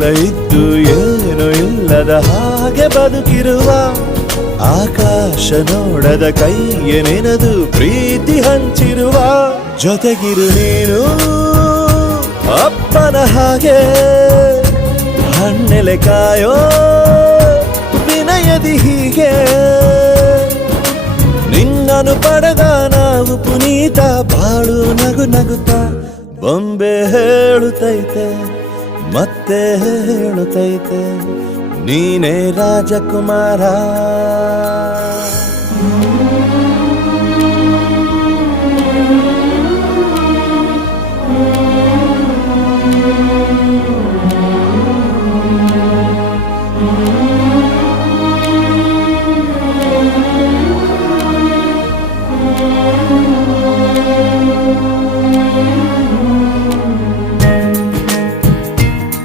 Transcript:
ಎಲ್ಲ ಇದ್ದು ಏನು ಇಲ್ಲದ ಹಾಗೆ ಬದುಕಿರುವ ಆಕಾಶ ನೋಡದ ಕೈಯೇ ನೆನೆದು ಪ್ರೀತಿ ಹಂಚಿರುವ ಜೊತೆಗಿರು ನೀನು ಅಪ್ಪನ ಹಾಗೆ ಹಣ್ಣೆಲೆ ಕಾಯೋ ವಿನಯದಿ ಹೀಗೆ ನಿನ್ನನು ಪಡೆದ ನಾವು ಪುನೀತ ಬಾಳು ನಗು ನಗುತ್ತಾ ಬೊಂಬೆ ಹೇಳುತ್ತೈತೆ ಮತ್ತೆ ಹೇಳುತ್ತೈತೆ ನೀನೇ ರಾಜಕುಮಾರ.